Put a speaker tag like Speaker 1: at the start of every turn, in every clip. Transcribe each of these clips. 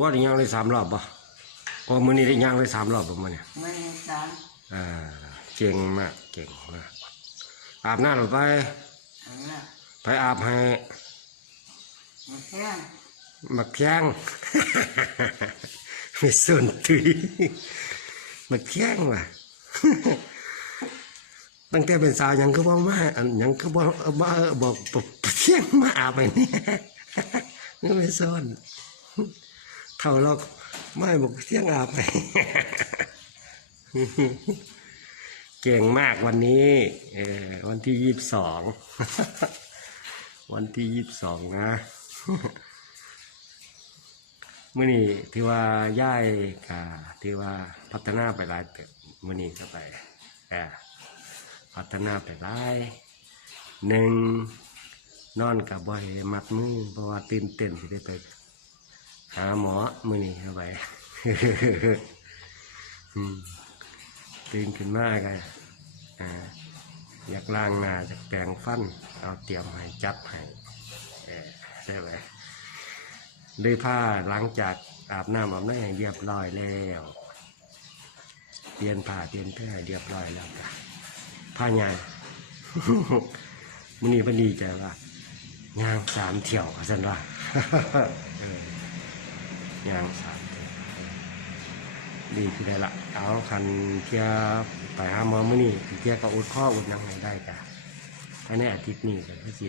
Speaker 1: ว่าได้ย่างได้สามรอบป่ะพอมื้อนี้ได้ย่างได้สามรอบประมาณเนี่ย
Speaker 2: มันสาม
Speaker 1: อ่าเก่งมากเก่งมากอาบน้ำหรือไป
Speaker 2: อันนั้น
Speaker 1: ไปอาบให้
Speaker 2: มันแค่น
Speaker 1: มักแข้งไม่สนตุยมักแข้งว่ะตั้งแต่เป็นสาวยังก็บอกมาอันยังก็บอกเอามาบอกบอกเที่ยงมาอาบไปเนี่ยนี่ไม่ซ่อน เท่าเราไม่บอกเที่ยงอาบไป เก่งมากวันนี้เออวันที่ยี่สิบสองวันที่ยี่สิบสองนะมื่อนี้ที่ว่าย่ายกาที่ว่าพัฒนาไปหลายเติบมื่อนี้ก็ไปแอบพัฒนาไปหลายหนึ่งนอนกับบ่อยมัดมือเพราะว่าตื่นเต้นที่ได้ไป หาหมอมือนี้เข้าไปตื่นขึ้นมากันอ่าอยากล้างหน้าจากแปรงฟัน เอาเตรียมให้จับให้เอ่ได้ไหมด้วยผ้าหลังจากอาบน้ำอาบน้ำให้เรียบร้อยแล้วเปลี่ยนผ้าเปลี่ยนแพร่เรียบร้อยแล้วจ้ะผ้าใหญ่มันนี้พอดีใจว่าย่างสามเที่ยวสันว่าางสามดีคือได้ละเอาคันเทียไปหาหมอมื่อนี้เทียก็อุดข้ออุดหยังให้ได้จ้ะภายในอาทิตย์นี้ก็คือสิ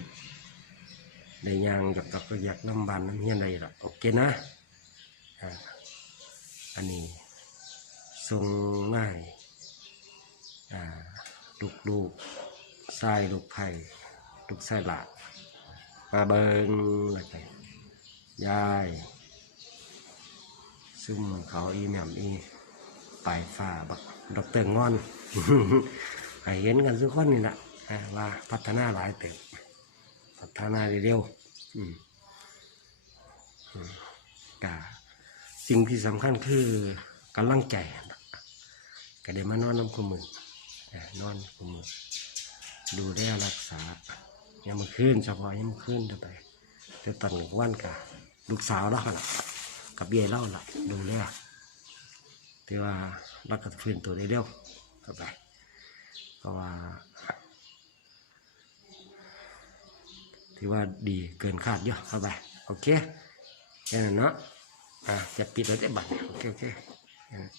Speaker 1: ได้ยางจากกับก็อยากน้ำบานน้ำเฮียนได้ละโอเคนะอันนี้ทรงง่ายลูกลูกไส้ลูกไผ่ลูกไส้หลามาเบิงอะไรไปยาย ซุ่มเขาอีแหม่มอีปลายฟ้าบักดอกเตอร์งอนให้เห็นกันทุกคนนี่แหละว่าพัฒนาหลายเติบพัฒนาเร็วอืมอืมกะสิ่งที่สำคัญคือกำลังใจนะก็ได้มานอนน้ำคุมือนอนคุมือดูแลรักษายามมื้อคืนเฉพาะยามมื้อคืนเท่าไปแต่ตอนกลางวันกะลูกสาวเราหั่นล่ะ กับเบี้ยเล่าล่ะดูแลที่ว่ารักกับฟื้นตัวได้เร็วเข้าไปเพราะว่าถือว่าดีเกินคาดเยอะเข้าไปโอเคแค่นั้นเนาะอะจะปิดแล้วได้บัตรโอเคโอเคแค่นั้น